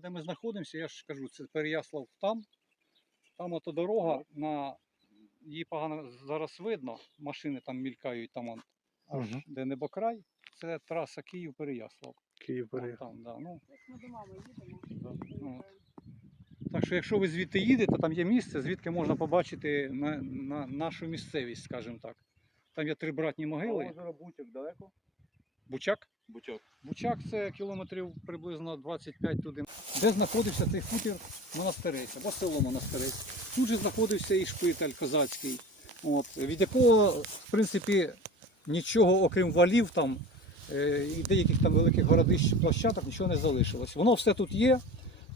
де ми знаходимося, я ж кажу, це Переяслав там. Там ото дорога, на її погано зараз видно. Машини там мількають, там он, аж Мгм. де небокрай. Це траса Київ-Переяслав. Київ переїхав. Там, да. ну, Як ми до мами їдемо, ну, так що, якщо ви звідти їдете, там є місце, звідки можна побачити на, на нашу місцевість, скажімо так. Там є три братні могили. Озеро Бутик далеко? Бучак. Бутьок. Бучак це кілометрів приблизно 25 туди. Де знаходився цей хутір монастирець, або село монастирець. Тут же знаходився і шпиталь козацький, от, від якого, в принципі, нічого, окрім валів там е, і деяких там великих городищ площадок, нічого не залишилось. Воно все тут є.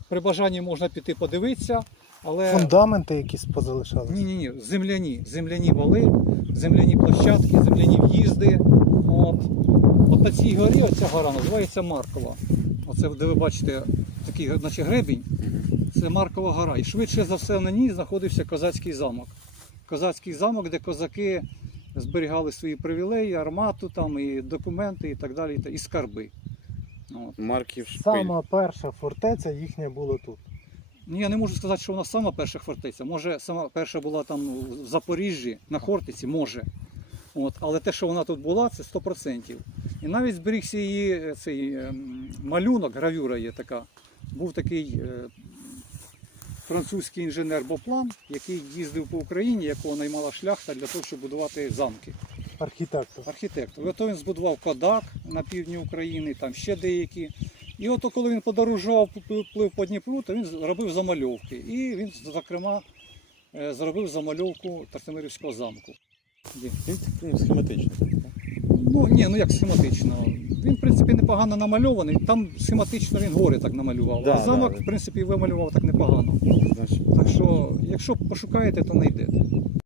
При бажанні можна піти подивитися, але Фундаменти якісь позалишались. ні, ні, ні, земляні, земляні вали, земляні площадки, земляні в'їзди. От. Цій горі, оця гора називається Маркова. Оце, де ви бачите, такий наче гребінь, це Маркова гора. І швидше за все на ній знаходився козацький замок. Козацький замок, де козаки зберігали свої привілеї, армату, там, і документи, і так далі, і скарби. От. Марків шпиль. Сама перша фортеця їхня була тут. Ну, я не можу сказати, що вона сама перша фортеця. Може, сама перша була там в Запоріжжі, на Хортиці, може. От, але те, що вона тут була, це 100%. І навіть зберігся її е, цей ем, малюнок, гравюра є така. Був такий е, французький інженер Боплан, який їздив по Україні, якого наймала шляхта для того, щоб будувати замки. Архітектор. Архітектор. Ото він збудував Кодак на півдні України, там ще деякі. І от коли він подорожував, плив- по Дніпру, то він робив замальовки. І він, зокрема, е, зробив замальовку Тартимирівського замку. Він схематично. Ну ні, ну як схематично. Він, в принципі, непогано намальований. Там схематично він гори так намалював. Да, а замок, да. в принципі, вималював так непогано. Так що, якщо пошукаєте, то знайдете.